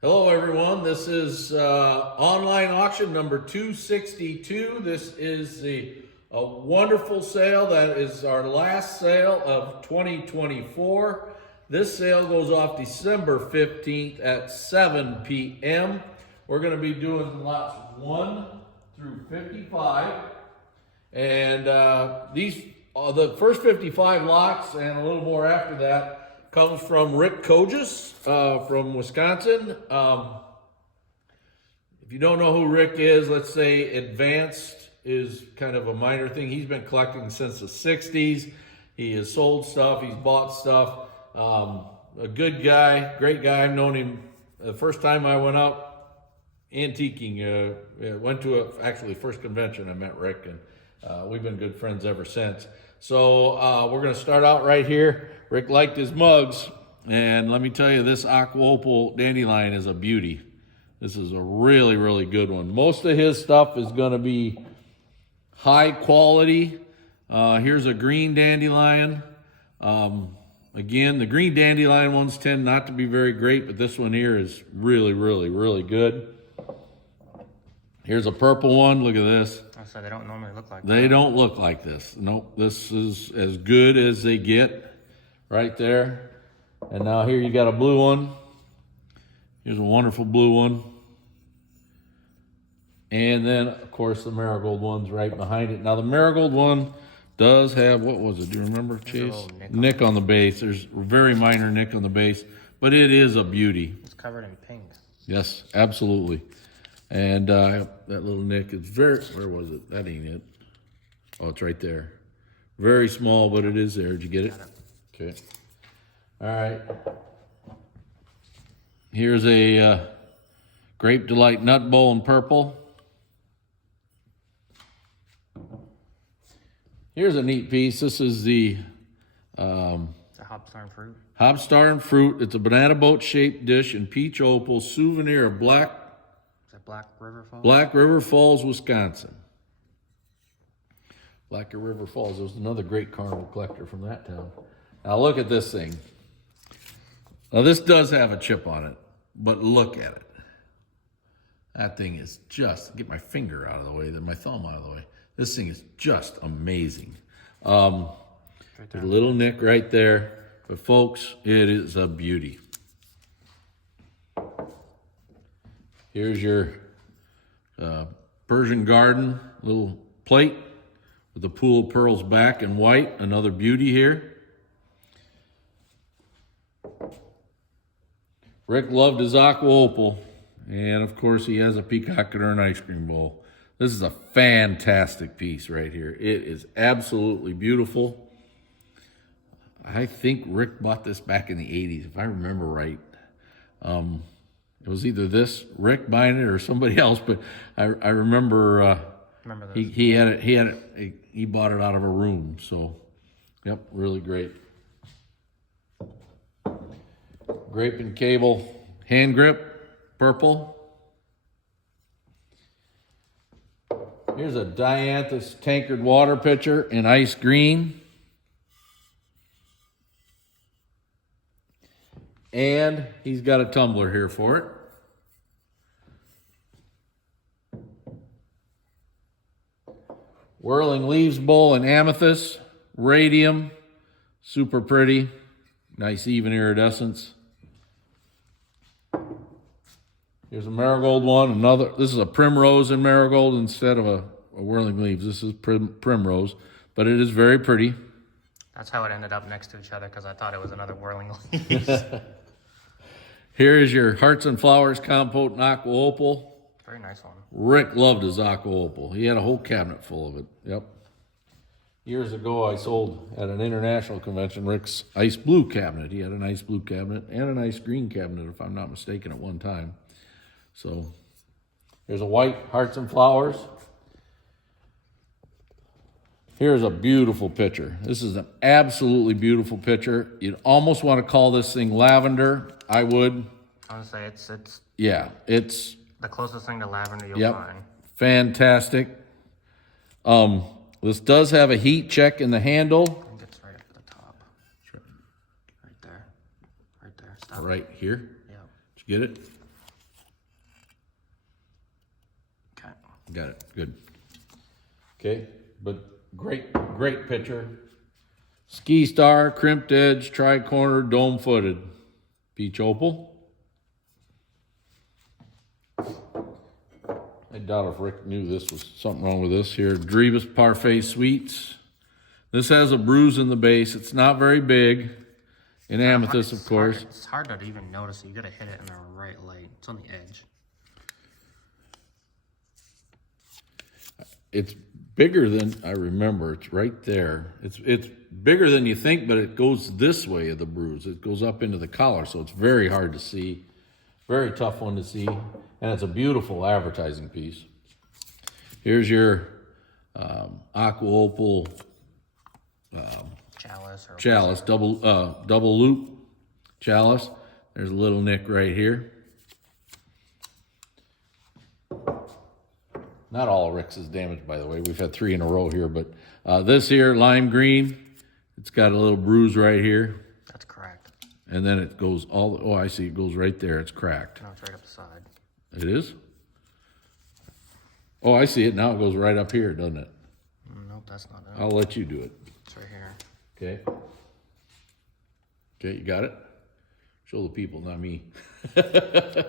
Hello everyone, this is online auction number 262. This is a wonderful sale. That is our last sale of 2024. This sale goes off December 15th at 7 p.m. We're going to be doing lots 1 through 55. And the first 55 lots and a little more after that comes from Rick Kogis from Wisconsin. If you don't know who Rick is, let's say advanced is kind of a minor thing. He's been collecting since the 60s. He has sold stuff, he's bought stuff. A good guy, great guy. I've known him the first time I went out antiquing. Went to actually first convention I met Rick, and we've been good friends ever since. So we're going to start out right here. Rick liked his mugs, and let me tell you, this Aqua opal dandelion is a beauty. This is a really, really good one. Most of his stuff is going to be high quality. Here's a green dandelion. Again, the green dandelion ones tend not to be very great, but this one here is really, really, really good. Here's a purple one. Look at this. So they don't normally look like that. They don't look like this. Nope, this is as good as they get right there. And now here you got a blue one. Here's a wonderful blue one. And then, of course, the marigold one's right behind it. Now, the marigold one does have, what was it? Do you remember, Chase? Nick on the base. There's a very minor nick on the base, but it is a beauty. It's covered in pink. Yes, absolutely. And that little nick is very, where was it? That ain't it. Oh, it's right there. Very small, but it is there. Did you get it? Okay. All right. Here's a Grape Delight Nut Bowl in purple. Here's a neat piece. This is the It's a Hopstar and Fruit. Hopstar and Fruit. It's a banana boat shaped dish in peach opal, souvenir of Black River Falls? Black River Falls, Wisconsin. Black River Falls. There was another great carnival collector from that town. Now look at this thing. Now this does have a chip on it, but look at it. That thing is just, get my finger out of the way, then my thumb out of the way. This thing is just amazing. There's a little nick right there, but folks, it is a beauty. Here's your Persian garden little plate with the pool of pearls back in white. Another beauty here. Rick loved his Aqua opal, and of course he has a peacock or an ice cream bowl. This is a fantastic piece right here. It is absolutely beautiful. I think Rick bought this back in the 80s, if I remember right. It was either this Rick buying it or somebody else, but I remember he had it. He bought it out of a room. So, yep, really great. Grape and cable hand grip, purple. Here's a Dianthus tankard water pitcher in ice green. And he's got a tumbler here for it. Whirling Leaves bowl in amethyst, radium, super pretty, nice even iridescence. Here's a marigold one, this is a primrose in marigold instead of a whirling leaves. This is primrose, but it is very pretty. That's how it ended up next to each other, because I thought it was another whirling leaves. Here is your Hearts and Flowers Compote and Aqua opal. Very nice one. Rick loved his Aqua opal. He had a whole cabinet full of it. Yep. Years ago, I sold at an international convention Rick's ice blue cabinet. He had an ice blue cabinet and an ice green cabinet, if I'm not mistaken, at one time. So here's a white Hearts and Flowers. Here's a beautiful picture. This is an absolutely beautiful picture. You'd almost want to call this thing lavender. I would. I would say it's yeah, it's the closest thing to lavender you'll find. Fantastic. This does have a heat check in the handle. I think it's right up at the top. Right there. Right there. Stop. Right here. Yeah. Did you get it? Got it, good. Okay, but great picture. Ski star, crimped edge, tri-corner, dome footed. Peach opal. I doubt if Rick knew this was something wrong with this here. Drebus Parfait Sweets. This has a bruise in the base. It's not very big. In amethyst, of course. It's hard to even notice. You gotta hit it in the right light. It's on the edge. It's bigger than I remember. It's right there. It's bigger than you think, but it goes this way of the bruise. It goes up into the collar, so it's very hard to see. Very tough one to see, and it's a beautiful advertising piece. Here's your Aqua opal chalice, double loop chalice. There's a little nick right here. Not all Rick's is damaged, by the way. We've had 3 in a row here, but this here, lime green, it's got a little bruise right here. That's cracked. And then it goes oh, I see, it goes right there. It's cracked. No, it's right up the side. It is? Oh, I see it. Now it goes right up here, doesn't it? Nope, that's not it. I'll let you do it. It's right here. Okay. Okay, you got it? Show the people, not me. And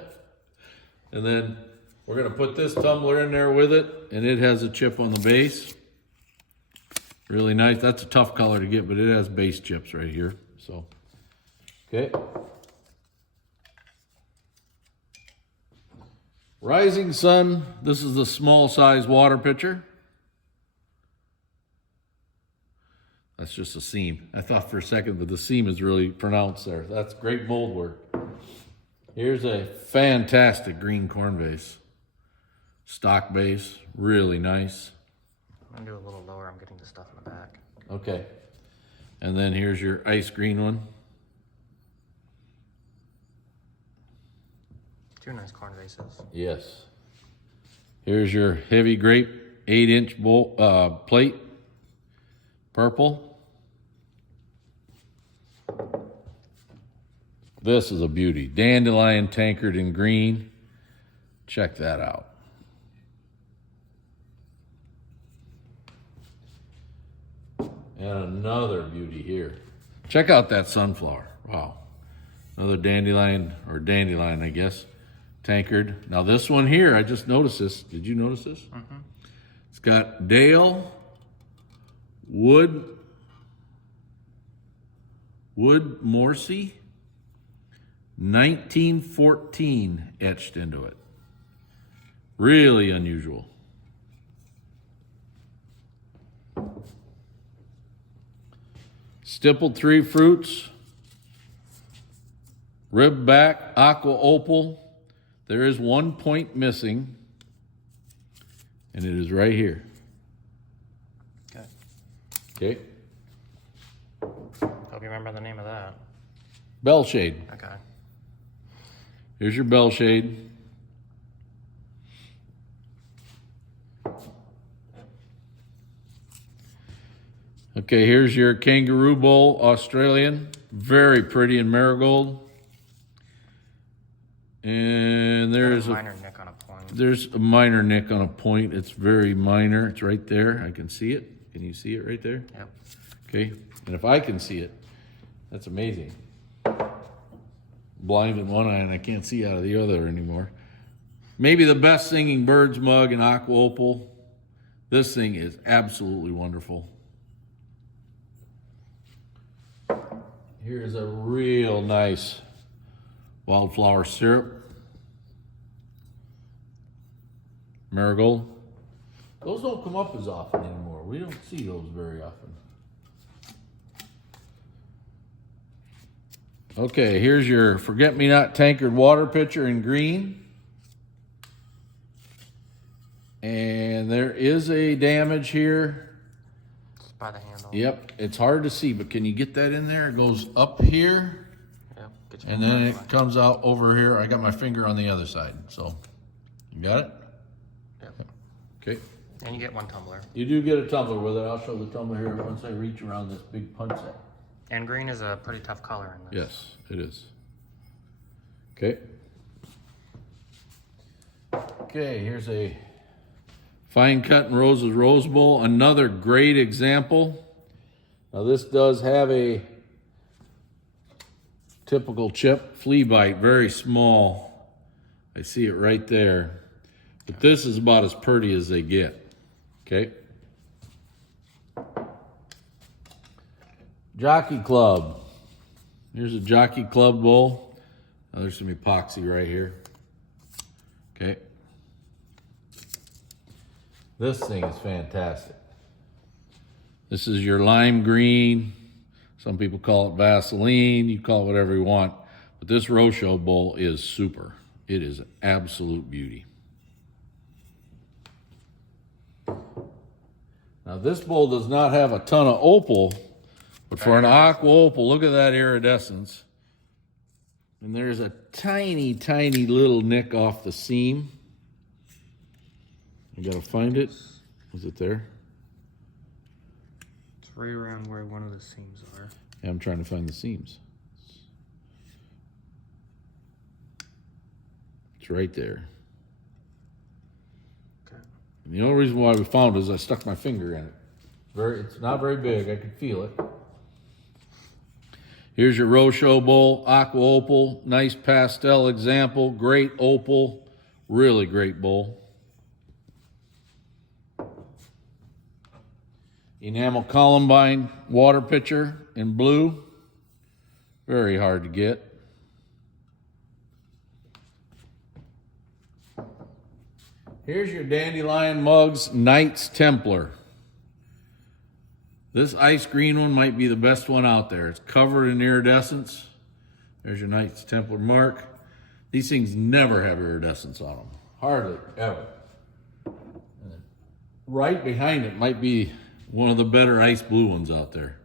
then we're gonna put this tumbler in there with it, and it has a chip on the base. Really nice. That's a tough color to get, but it has base chips right here. So, okay. Rising Sun. This is the small size water pitcher. That's just a seam. I thought for a second that the seam is really pronounced there. That's great mold work. Here's a fantastic green corn vase. Stock base, really nice. I'm gonna do a little lower. I'm getting the stuff in the back. Okay. And then here's your ice green one. 2 nice corn vases. Yes. Here's your heavy grape 8-inch plate. Purple. This is a beauty. Dandelion tankard in green. Check that out. And another beauty here. Check out that sunflower. Wow. Another dandelion, I guess. Tankard. Now this one here, I just noticed this. Did you notice this? Mm-hmm. It's got Dale Wood Morrissey 1914 etched into it. Really unusual. Stippled 3 fruits, rib back, aqua opal. There is 1 point missing, and it is right here. Okay. Okay. Hope you remember the name of that. Bell shade. Okay. Here's your bell shade. Okay, here's your kangaroo bowl, Australian. Very pretty in marigold. And there's a minor nick on a point. There's a minor nick on a point. It's very minor. It's right there. I can see it. Can you see it right there? Yep. Okay, and if I can see it, that's amazing. Blind in one eye and I can't see out of the other anymore. Maybe the best singing birds mug in aqua opal. This thing is absolutely wonderful. Here's a real nice wildflower syrup. Marigold. Those don't come up as often anymore. We don't see those very often. Okay, here's your forget-me-not tankard water pitcher in green. And there is a damage here. It's by the handle. Yep, it's hard to see, but can you get that in there? It goes up here, Yep. Get your and then it comes out over here. I got my finger on the other side, so you got it? Yep. Okay. And you get 1 tumbler. You do get a tumbler with it. I'll show the tumbler here once I reach around this big punch set. And green is a pretty tough color in this. Yes, it is. Okay. Okay, here's a Fine cut and roses rose bowl, another great example. Now this does have a typical chip flea bite, very small. I see it right there. But this is about as pretty as they get. Okay. Jockey Club. Here's a Jockey Club bowl. Now there's some epoxy right here. Okay. This thing is fantastic. This is your lime green. Some people call it Vaseline. You call it whatever you want. But this Rochelle bowl is super. It is an absolute beauty. Now this bowl does not have a ton of opal, but for an aqua opal, look at that iridescence. And there's a tiny, tiny little nick off the seam. You gotta find it. Is it there? It's right around where one of the seams are. Yeah, I'm trying to find the seams. It's right there. Okay. And the only reason why we found it is I stuck my finger in it. It's not very big. I could feel it. Here's your Rochelle bowl, aqua opal, nice pastel example, great opal, really great bowl. Enamel Columbine water pitcher in blue, very hard to get. Here's your Dandelion Mugs Knights Templar. This ice green one might be the best one out there. It's covered in iridescence. There's your Knights Templar mark. These things never have iridescence on them. Hardly ever. And then right behind it might be one of the better ice blue ones out there.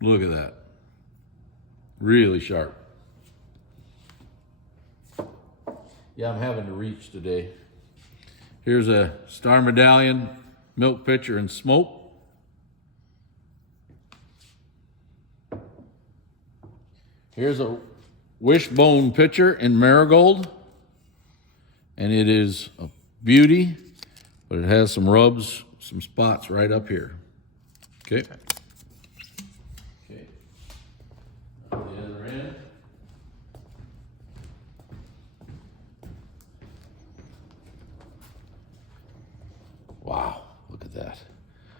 Look at that. Really sharp. Yeah, I'm having to reach today. Here's a Star Medallion milk pitcher in smoke. Here's a wishbone pitcher in marigold. And it is a beauty, but it has some rubs, some spots right up here. Okay. Okay. On the other end. Wow, look at that.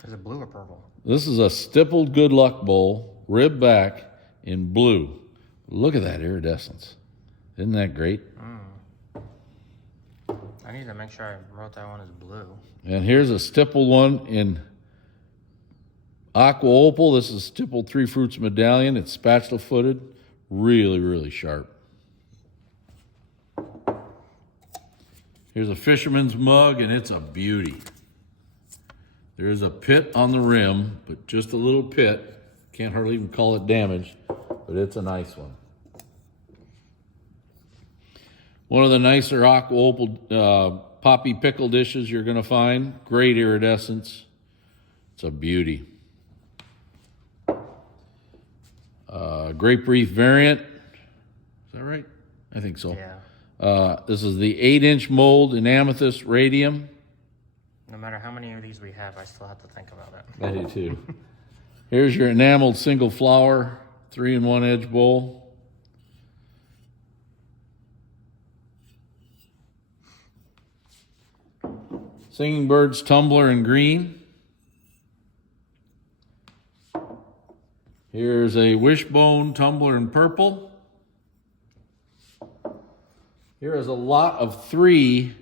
Is it blue or purple? This is a stippled good luck bowl, rib back in blue. Look at that iridescence. Isn't that great? I need to make sure I wrote that one as blue. And here's a stippled one in aqua opal. This is stippled three fruits medallion. It's spatula footed. Really, really sharp. Here's a fisherman's mug, and it's a beauty. There's a pit on the rim, but just a little pit. Can't hardly even call it damaged, but it's a nice one. One of the nicer aqua opal poppy pickle dishes you're going to find. Great iridescence. It's a beauty. Grape wreath variant. Is that right? I think so. Yeah. This is the 8-inch mold in amethyst radium. No matter how many of these we have, I still have to think about it. I do too. Here's your enameled single flower 3-in-1 edge bowl. Singing Bird's tumbler in green. Here's a wishbone tumbler in purple. Here is a lot of 3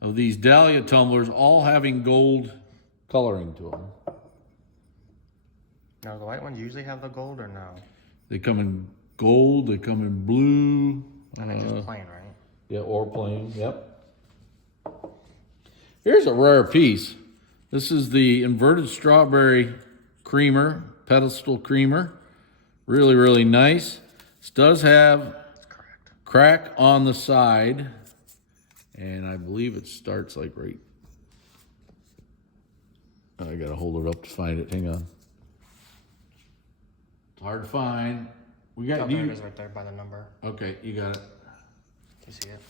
of these dahlia tumblers, all having gold coloring to them. Now, the white ones usually have the gold or no? They come in gold, they come in blue. And they're just plain, right? Yeah, or plain, yep. Here's a rare piece. This is the inverted strawberry creamer, pedestal creamer. Really, really nice. This does have crack on the side, and I believe it starts like right. I gotta hold it up to find it. Hang on. It's hard to find. We got There it is right there by the number. Okay, you got it. You see it?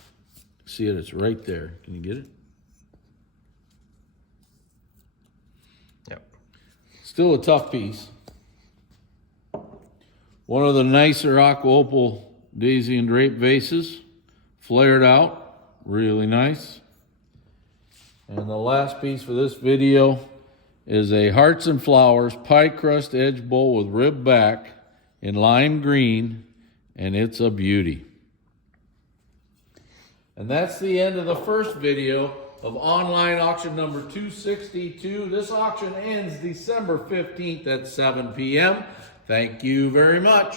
See it? It's right there. Can you get it? Still a tough piece. One of the nicer Aqua opal daisy and drape vases, flared out, really nice. And the last piece for this video is a Hearts and Flowers pie crust edge bowl with rib back in lime green, and it's a beauty. And that's the end of the first video of online auction number 262. This auction ends December 15th at 7 p.m. Thank you very much.